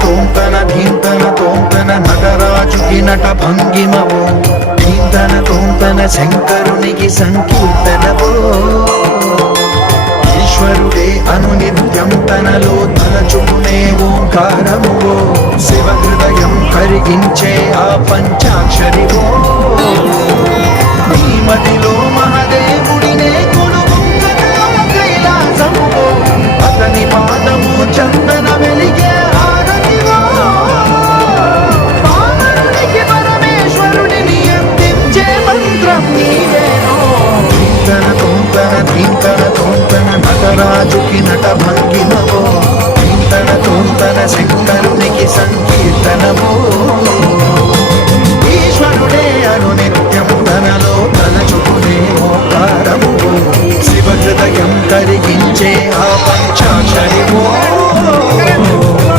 తోంతన ధీంతన తోంతన నటరాజుకి నట భంగిమవో ధీంతన తోంతన శంకరునికి సంకీర్తనవో ఈశ్వరుడే అనునిత్యం తనలో తలచుకునే ఓంకారమువో శివ హృదయం కరిగించే ఆ పంచాక్షరివో నీ మదిలో మహాదేవుడినే కొలువుంగ కైలాసమువో అతని పాదము చందన వెలిగే హారతివో పావనునికి పరమేశ్వరుడిని అందించే మంత్రం నీవేనో ధీంతన తోంతన ధీంతన తోంతన నటరాజుకి నట భంగిమవో ధీంతన తోంతన శంకర